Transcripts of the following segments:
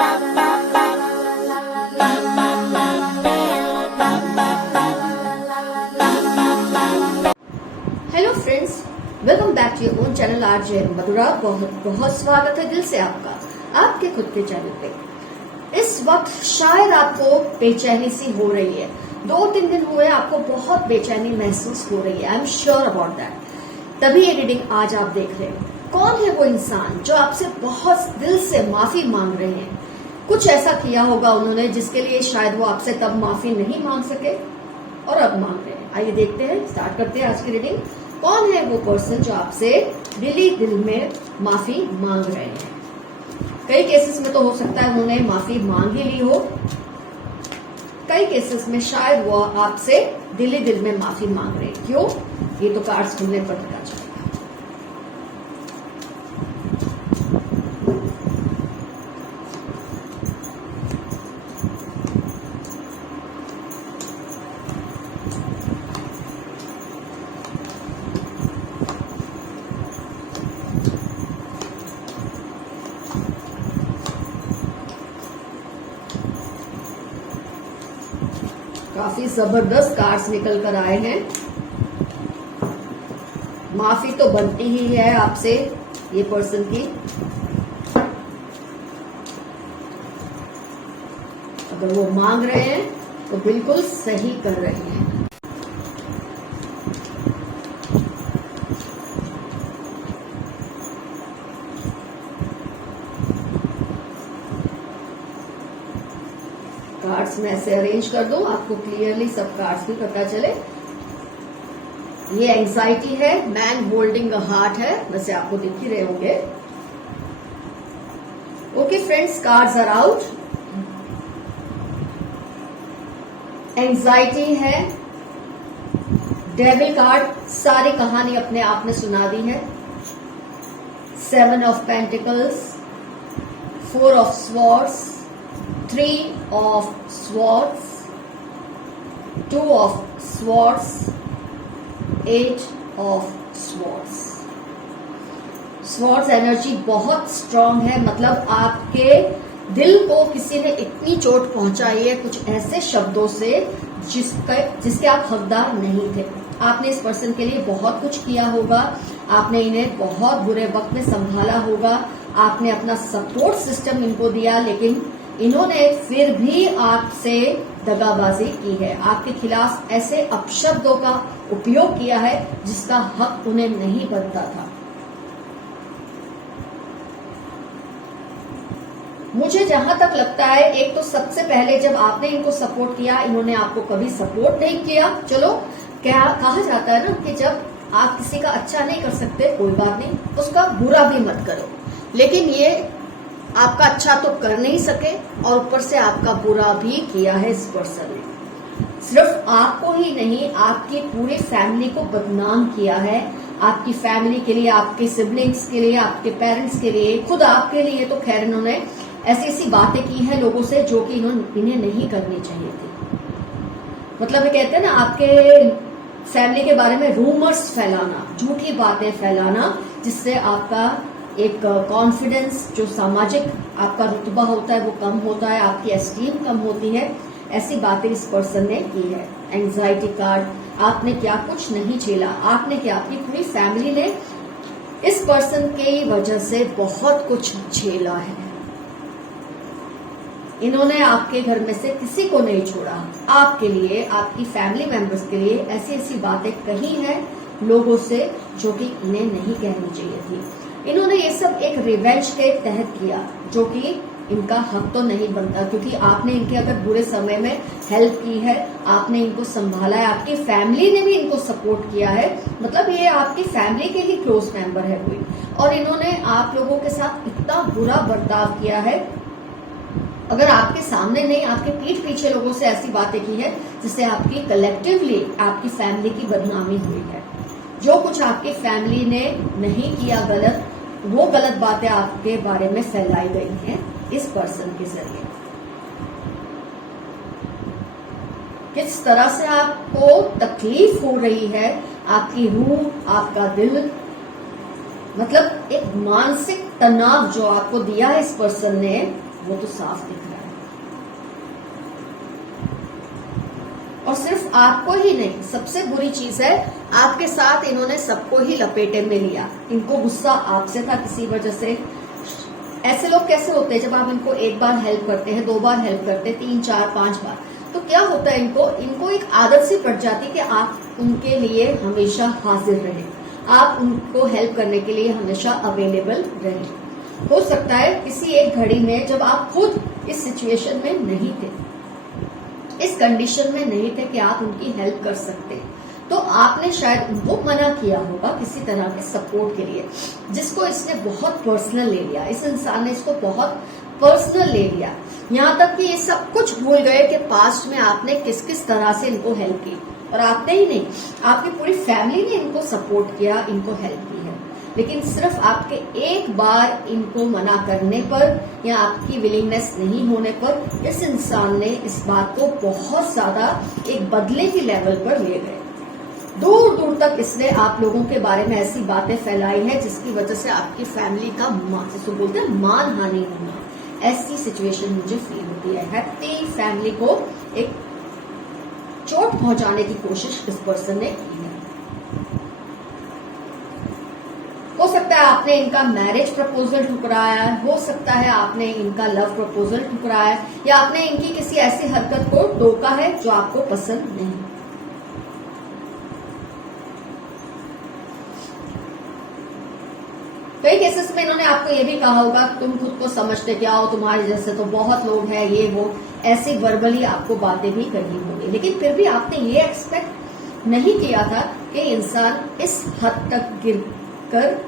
Hello friends, welcome back to your own channel RJ Madhura. बहुत बहुत स्वागत है दिल से आपका आपके खुद के चैनल पे। इस वक्त शायद आपको बेचैनी सी हो रही है। 2-3 दिन हुए आपको बहुत बेचैनी महसूस हो रही है। I am sure about that. तभी ये रीडिंग आज आप देख रहे हैं। कौन है वो इंसान जो आपसे बहुत दिल से माफी मांग रहे हैं? कुछ ऐसा किया होगा उन्होंने जिसके लिए शायद वो आपसे तब माफी नहीं मांग सके और अब मांग रहे हैं। आइए देखते हैं, स्टार्ट करते हैं आज की रीडिंग। कौन है वो पर्सन जो आपसे दिल में माफी मांग रहे हैं? कई केसेस में तो हो सकता है उन्होंने माफी मांग ही ली हो, कई केसेस में शायद वो आपसे दिल में माफी मांग रहे हैं। क्यों? ये तो कार्ड्स खुलने पर पता चलेगा। काफी जबरदस्त कार्ड्स निकल कर आए हैं। माफी तो बनती ही है आपसे ये पर्सन की। अगर वो मांग रहे हैं तो बिल्कुल सही कर रहे हैं। कार्ड्स में ऐसे अरेंज कर दूं आपको क्लियरली सब कार्ड्स भी पता चले। ये एंजाइटी है, मैन होल्डिंग अ हार्ट है, वैसे आपको दिख ही रहे होंगे। Okay friends, cards are out. Anxiety है, डेविल कार्ड सारी कहानी अपने आप में सुना दी है। 7 of pentacles, 4 of swords, 3 of swords, 2 of swords, 8 of swords। Swords energy बहुत स्ट्रांग है। मतलब आपके दिल को किसी ने इतनी चोट पहुंचाई है कुछ ऐसे शब्दों से जिसके आप हकदार नहीं थे। आपने इस पर्सन के लिए बहुत कुछ किया होगा, आपने इन्हें बहुत बुरे वक्त में संभाला होगा, आपने अपना सपोर्ट सिस्टम इनको दिया, लेकिन इन्होंने फिर भी आपसे दगाबाजी की है। आपके खिलाफ ऐसे अपशब्दों का उपयोग किया है जिसका हक उन्हें नहीं बनता था। मुझे जहां तक लगता है, एक तो सबसे पहले जब आपने इनको सपोर्ट किया, इन्होंने आपको कभी सपोर्ट नहीं किया। चलो, क्या कहा जाता है ना कि जब आप किसी का अच्छा नहीं कर सकते कोई बात नहीं, उसका बुरा भी मत करो। लेकिन ये आपका अच्छा तो कर नहीं सके और ऊपर से आपका बुरा भी किया है इस पर्सन ने। सिर्फ आपको ही नहीं, आपकी पूरी फैमिली को बदनाम किया है। आपकी फैमिली के लिए, आपके सिबलिंग्स के लिए, आपके पेरेंट्स के लिए, खुद आपके लिए तो खैर इन्होंने ऐसी ऐसी बातें की हैं लोगों से जो कि इन्हें नहीं करनी चाहिए थी। मतलब ये कहते हैं ना, आपके फैमिली के बारे में रूमर्स फैलाना, झूठी बातें फैलाना, जिससे आपका एक कॉन्फिडेंस, जो सामाजिक आपका रुतबा होता है वो कम होता है, आपकी एस्टीम कम होती है। ऐसी बातें इस पर्सन ने की है। एंजाइटी कार्ड, आपने क्या कुछ नहीं झेला, आपने क्या, आपकी पूरी फैमिली ने इस पर्सन की वजह से बहुत कुछ झेला है। इन्होंने आपके घर में से किसी को नहीं छोड़ा। आपके लिए, आपकी फैमिली मेंबर्स के लिए ऐसी ऐसी बातें कही हैं लोगों से जो कि इन्हें नहीं कहनी चाहिए थी। इन्होंने ये सब एक रिवेंज के तहत किया जो कि इनका हक तो नहीं बनता, क्योंकि आपने इनके अगर बुरे समय में हेल्प की है, आपने इनको संभाला है, आपकी फैमिली ने भी इनको सपोर्ट किया है। मतलब ये आपकी फैमिली के ही क्लोज मेंबर है कोई, और इन्होंने आप लोगों के साथ इतना बुरा बर्ताव किया है। अगर आपके सामने नहीं, आपके पीठ पीछे लोगों से ऐसी बातें की है जिससे आपकी कलेक्टिवली आपकी फैमिली की बदनामी हुई है। जो कुछ आपकी फैमिली ने नहीं किया गलत, वो गलत बातें आपके बारे में फैलाई गई हैं इस पर्सन के जरिए। किस तरह से आपको तकलीफ हो रही है, आपकी रूह, आपका दिल, मतलब एक मानसिक तनाव जो आपको दिया है इस पर्सन ने, वो तो साफ दिख रहा है। और सिर्फ आपको ही नहीं, सबसे बुरी चीज है आपके साथ इन्होंने सबको ही लपेटे में लिया। इनको गुस्सा आपसे था किसी वजह से। ऐसे लोग कैसे होते हैं, जब आप इनको एक बार हेल्प करते हैं, 2 बार हेल्प करते हैं, 3, 4, 5 बार, तो क्या होता है, इनको एक आदत सी पड़ जाती है कि आप उनके लिए हमेशा हाजिर रहें, आप उनको हेल्प करने के लिए हमेशा अवेलेबल रहें। हो सकता है किसी एक घड़ी में जब आप खुद इस सिचुएशन में नहीं थे, इस कंडीशन में नहीं थे कि आप उनकी हेल्प कर सकते, तो आपने शायद उनको मना किया होगा किसी तरह के सपोर्ट के लिए, जिसको इसने बहुत पर्सनल ले लिया। इस इंसान ने इसको बहुत पर्सनल ले लिया, यहाँ तक कि ये सब कुछ भूल गए कि पास्ट में आपने किस किस तरह से इनको हेल्प की। और आपने ही नहीं, आपकी पूरी फैमिली ने इनको सपोर्ट किया, इनको हेल्प की है। लेकिन सिर्फ आपके एक बार इनको मना करने पर या आपकी विलिंगनेस नहीं होने पर इस इंसान ने इस बात को बहुत ज्यादा एक बदले की लेवल पर ले गए। दूर दूर तक इसने आप लोगों के बारे में ऐसी बातें फैलाई है जिसकी वजह से आपकी फैमिली का जिसको बोलते हैं मान हानि होना, ऐसी सिचुएशन मुझे फील होती है। हैप्पी फैमिली को एक चोट पहुंचाने की कोशिश इस पर्सन ने की है। हो सकता है आपने इनका मैरिज प्रपोजल ठुकराया है, हो सकता है आपने इनका लव प्रपोजल ठुकराया है, या आपने इनकी किसी ऐसी हरकत को टोका है जो आपको पसंद नहीं। कई केसेस में इन्होंने आपको ये भी कहा होगा तुम खुद को समझते क्या हो, तुम्हारे जैसे तो बहुत लोग हैं, ये वो ऐसी वर्बली आपको बातें भी कही होंगी। लेकिन फिर भी आपने ये एक्सपेक्ट नहीं किया था कि इंसान इस हद तक गिरकर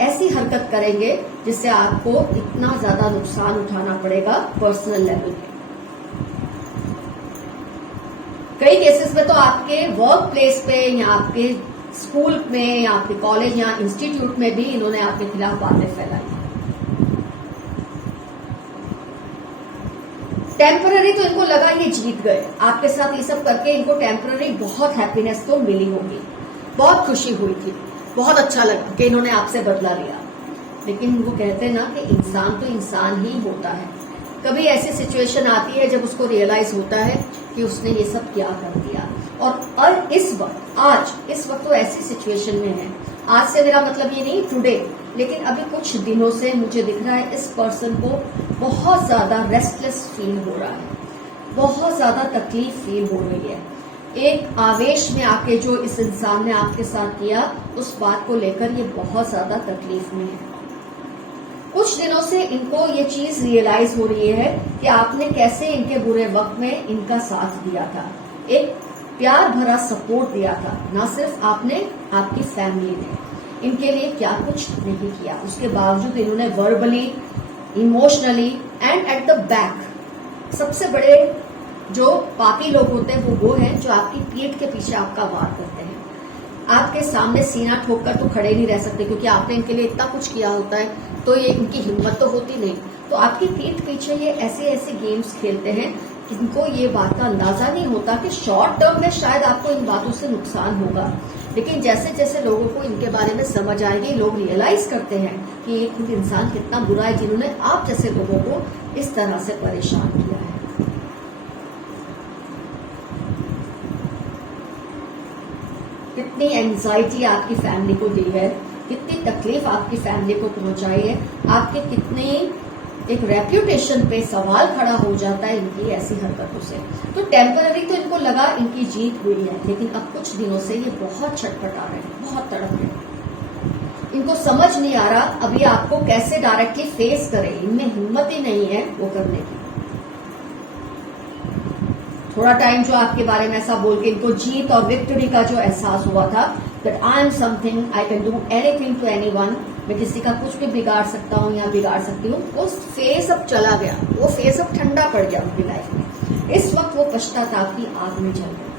ऐसी हरकत करेंगे जिससे आपको इतना ज्यादा नुकसान उठाना पड़ेगा पर्सनल लेवल पे। कई केसेस में तो आपके वर्क प्लेस पे या आपके स्कूल में या आपके कॉलेज या इंस्टीट्यूट में भी इन्होंने आपके खिलाफ बातें फैलाई। टेम्पररी तो इनको लगा ये जीत गए, आपके साथ ये सब करके इनको टेम्पररी बहुत हैप्पीनेस तो मिली होगी, बहुत खुशी हुई थी, बहुत अच्छा लगा कि इन्होंने आपसे बदला लिया। लेकिन वो कहते हैं ना कि इंसान तो इंसान ही होता है, कभी ऐसी सिचुएशन आती है जब उसको रियलाइज होता है कि उसने ये सब क्या कर दिया। और इस वक्त वो ऐसी सिचुएशन में है, आज से मेरा मतलब ये नहीं टुडे, लेकिन अभी कुछ दिनों से मुझे दिख रहा है इस पर्सन को बहुत ज्यादा रेस्टलेस फील हो रहा है, बहुत ज्यादा तकलीफ फील हो रही है। एक आवेश में आके जो इस इंसान ने आपके साथ किया, उस बात को लेकर ये बहुत ज्यादा तकलीफ में है। कुछ दिनों से इनको ये चीज रियलाइज हो रही है कि आपने कैसे इनके बुरे वक्त में इनका साथ दिया था, एक प्यार भरा सपोर्ट दिया था। ना सिर्फ आपने, आपकी फैमिली ने इनके लिए क्या कुछ नहीं किया, उसके बावजूद इन्होंने verbally, emotionally and at the back, सबसे बड़े जो पापी लोग होते हैं वो हैं जो आपकी पीठ के पीछे आपका वार करते हैं। आपके सामने सीना ठोककर तो खड़े नहीं रह सकते क्योंकि आपने इनके लिए इतना कुछ किया होता है, तो ये इनकी हिम्मत तो होती नहीं। तो आपकी पीठ पीछे ये ऐसे ऐसे गेम्स खेलते हैं जिनको ये बात का अंदाजा नहीं होता कि शॉर्ट टर्म में शायद आपको इन बातों से नुकसान होगा, लेकिन जैसे जैसे लोगों को इनके बारे में समझ आएगी, लोग रियलाइज करते हैं कि ये खुद इंसान कितना बुरा है जिन्होंने आप जैसे लोगों को इस तरह से परेशान किया है। कितनी एंजाइटी आपकी फैमिली को दी है, कितनी तकलीफ आपकी फैमिली को पहुंचाई है, आपके कितने एक रेप्यूटेशन पे सवाल खड़ा हो जाता है इनकी ऐसी हरकतों से। तो टेम्पररी तो इनको लगा इनकी जीत हुई है, लेकिन अब कुछ दिनों से ये बहुत छटपटा रहे हैं, बहुत तड़प रहे हैं। इनको समझ नहीं आ रहा अभी आपको कैसे डायरेक्टली फेस करें, इनमें हिम्मत ही नहीं है वो करने की। थोड़ा टाइम जो आपके बारे में ऐसा बोल के इनको जीत और विक्ट्री का जो एहसास हुआ था, that I am something, I can do anything to anyone, मैं किसी का कुछ भी बिगाड़ सकता हूँ या बिगाड़ सकती हूँ, वो फेस अब चला गया, वो फेस अब ठंडा पड़ गया उनकी लाइफ में। इस वक्त वो पश्चाताप की आग में जल गए।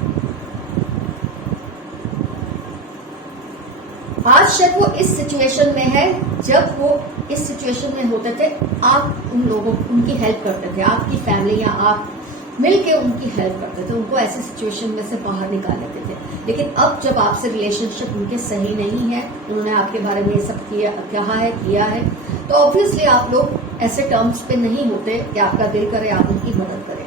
आज शायद वो इस सिचुएशन में है, जब वो इस सिचुएशन में होते थे आप उन लोगों उनकी हेल्प करते थे, आपकी फैमिली या आप मिल के उनकी हेल्प करते थे, उनको ऐसे सिचुएशन में से बाहर निकाल लेते थे। लेकिन अब जब आपसे रिलेशनशिप उनके सही नहीं है, उन्होंने आपके बारे में ये सब कहा है, किया है, तो ऑब्वियसली आप लोग ऐसे टर्म्स पे नहीं होते कि आपका दिल करे आप उनकी मदद करें।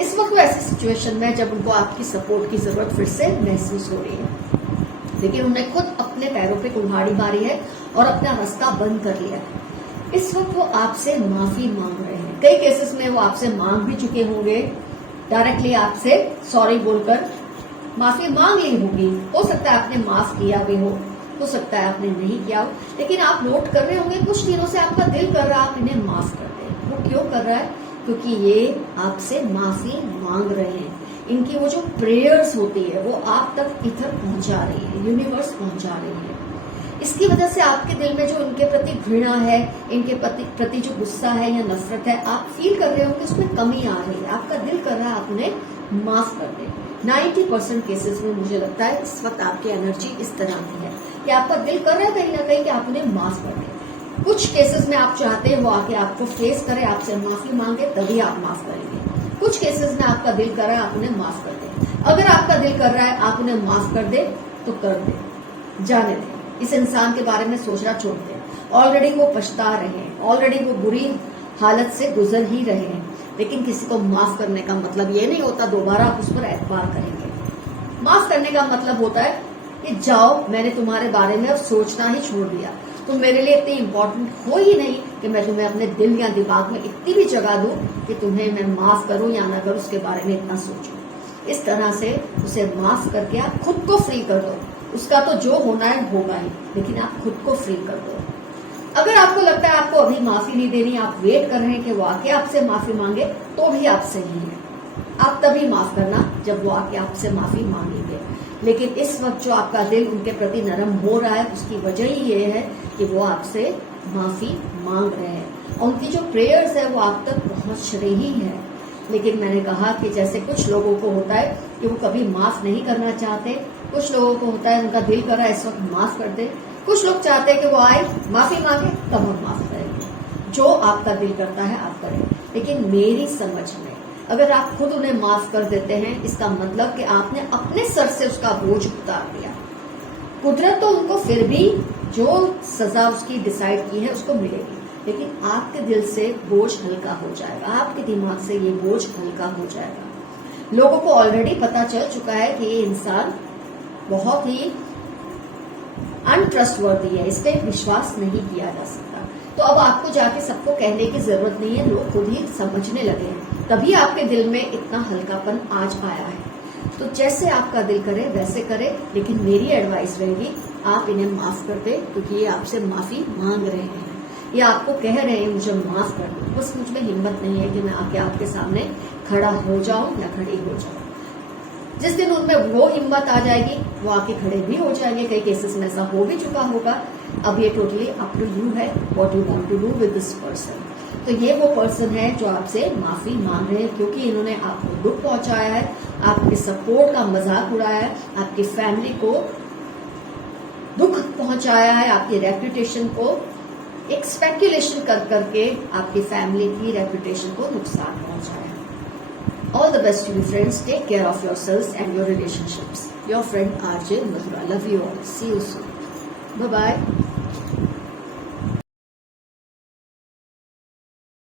इस वक्त वो ऐसी सिचुएशन में जब उनको आपकी सपोर्ट की जरूरत फिर से महसूस हो रही है, लेकिन उन्हें खुद अपने पैरों पे कुल्हाड़ी मारी है और अपना रास्ता बंद कर लिया है। इस वक्त वो आपसे माफी मांग रहे हैं। कई केसेस में वो आपसे मांग भी चुके होंगे, डायरेक्टली आपसे सॉरी बोलकर माफी मांग ली होगी। हो सकता है आपने माफ किया भी हो सकता है आपने नहीं किया हो, लेकिन आप नोट कर रहे होंगे कुछ दिनों से आपका दिल कर रहा है आप इन्हें माफ कर दें। वो क्यों कर रहा है? क्योंकि ये आपसे माफी मांग रहे हैं। इनकी वो जो प्रेयर्स होती है वो आप तक इधर पहुंचा रही है, यूनिवर्स पहुंचा रही है। इसकी वजह से आपके दिल में जो इनके प्रति घृणा है, इनके प्रति जो गुस्सा है या नफरत है, आप फील कर रहे होंगे उसमें कमी आ रही है। आपका दिल कर रहा है आप उन्हें माफ कर दें। 90% केसेस में मुझे लगता है इस वक्त आपकी एनर्जी इस तरह की है कि आपका दिल कर रहा है कहीं ना कहीं कि आप उन्हें माफ कर दें। कुछ केसेस में आप चाहते हैं वो आके आपको फेस करे, आपसे माफी मांगे, तभी आप माफ करेंगे। कुछ केसेस में आपका दिल कर रहा है आप उन्हें माफ कर दें। अगर आपका दिल कर रहा है आप उन्हें माफ कर दे तो कर दे, जाने दें। इस इंसान के बारे में सोचना छोड़ दें। ऑलरेडी वो पछता रहे हैं, ऑलरेडी वो बुरी हालत से गुजर ही रहे हैं। लेकिन किसी को माफ करने का मतलब ये नहीं होता दोबारा आप उस पर एतबार करेंगे। माफ करने का मतलब होता है कि जाओ, मैंने तुम्हारे बारे में अब सोचना ही छोड़ दिया, तुम मेरे लिए इतनी इम्पोर्टेंट हो ही नहीं कि मैं तुम्हें अपने दिल या दिमाग में इतनी भी जगह दूं कि तुम्हें मैं माफ करूं या ना करूं उसके बारे में इतना सोचूं। इस तरह से उसे माफ करके आप खुद को फ्री कर दो। उसका तो जो होना है होगा ही, लेकिन आप खुद को फ्री कर दो। अगर आपको लगता है आपको अभी माफी नहीं देनी, आप वेट कर रहे हैं कि वो आके आपसे माफी मांगे, तो भी आप सही है। आप तभी माफ करना जब वो आके आपसे माफी मांगेंगे। लेकिन इस वक्त जो आपका दिल उनके प्रति नरम हो रहा है उसकी वजह ही ये है कि वो आपसे माफी मांग रहे हैं और उनकी जो प्रेयर्स है वो आप तक पहुंच रही है। लेकिन मैंने कहा कि जैसे कुछ लोगों को होता है कि वो कभी माफ नहीं करना चाहते, कुछ लोगों को होता है उनका दिल कर रहा है इस वक्त माफ कर दे, कुछ लोग चाहते हैं कि वो आए माफी मांगे तब हम माफ करेंगे। जो आपका दिल करता है आप करें। लेकिन मेरी समझ में अगर आप खुद उन्हें माफ कर देते हैं, इसका मतलब कि आपने अपने सर से उसका बोझ उतार दिया। कुदरत तो उनको फिर भी जो सजा उसकी डिसाइड की है उसको मिलेगी, लेकिन आपके दिल से बोझ हल्का हो जाएगा, आपके दिमाग से ये बोझ हल्का हो जाएगा। लोगों को ऑलरेडी पता चल चुका है कि ये इंसान बहुत ही अनट्रस्टवर्दी है, इस पे विश्वास नहीं किया जा सकता। तो अब आपको जाके सबको कहने की जरूरत नहीं है, लोग खुद ही समझने लगे हैं। तभी आपके दिल में इतना हल्कापन आज आया है। तो जैसे आपका दिल करे वैसे करे, लेकिन मेरी एडवाइस रहेगी आप इन्हें माफ कर दे, क्योंकि ये आपसे माफी मांग रहे हैं। ये आपको कह रहे हैं मुझे माफ कर दो, बस मुझ में हिम्मत नहीं है कि मैं आके आपके सामने खड़ा हो जाऊं या खड़ी हो जाऊं। जिस दिन उनमें वो हिम्मत आ जाएगी वो आके खड़े भी हो जाएंगे। कई केसेस में ऐसा हो भी चुका होगा। अब ये टोटली अप टू यू है what you want to do with this person. तो ये वो पर्सन है जो आपसे माफी मांग रहे हैं, क्योंकि इन्होंने आपको दुख पहुंचाया है, आपके सपोर्ट का मजाक उड़ाया है, आपकी फैमिली को दुख पहुंचाया है, आपकी रेपुटेशन को एक स्पेकुलेशन कर करके आपकी फैमिली की रेपुटेशन को नुकसान पहुंचाया है। All the best to you friends. Take care of yourselves and your relationships. Your friend RJ Madhura. Love you all. See you soon. Bye bye.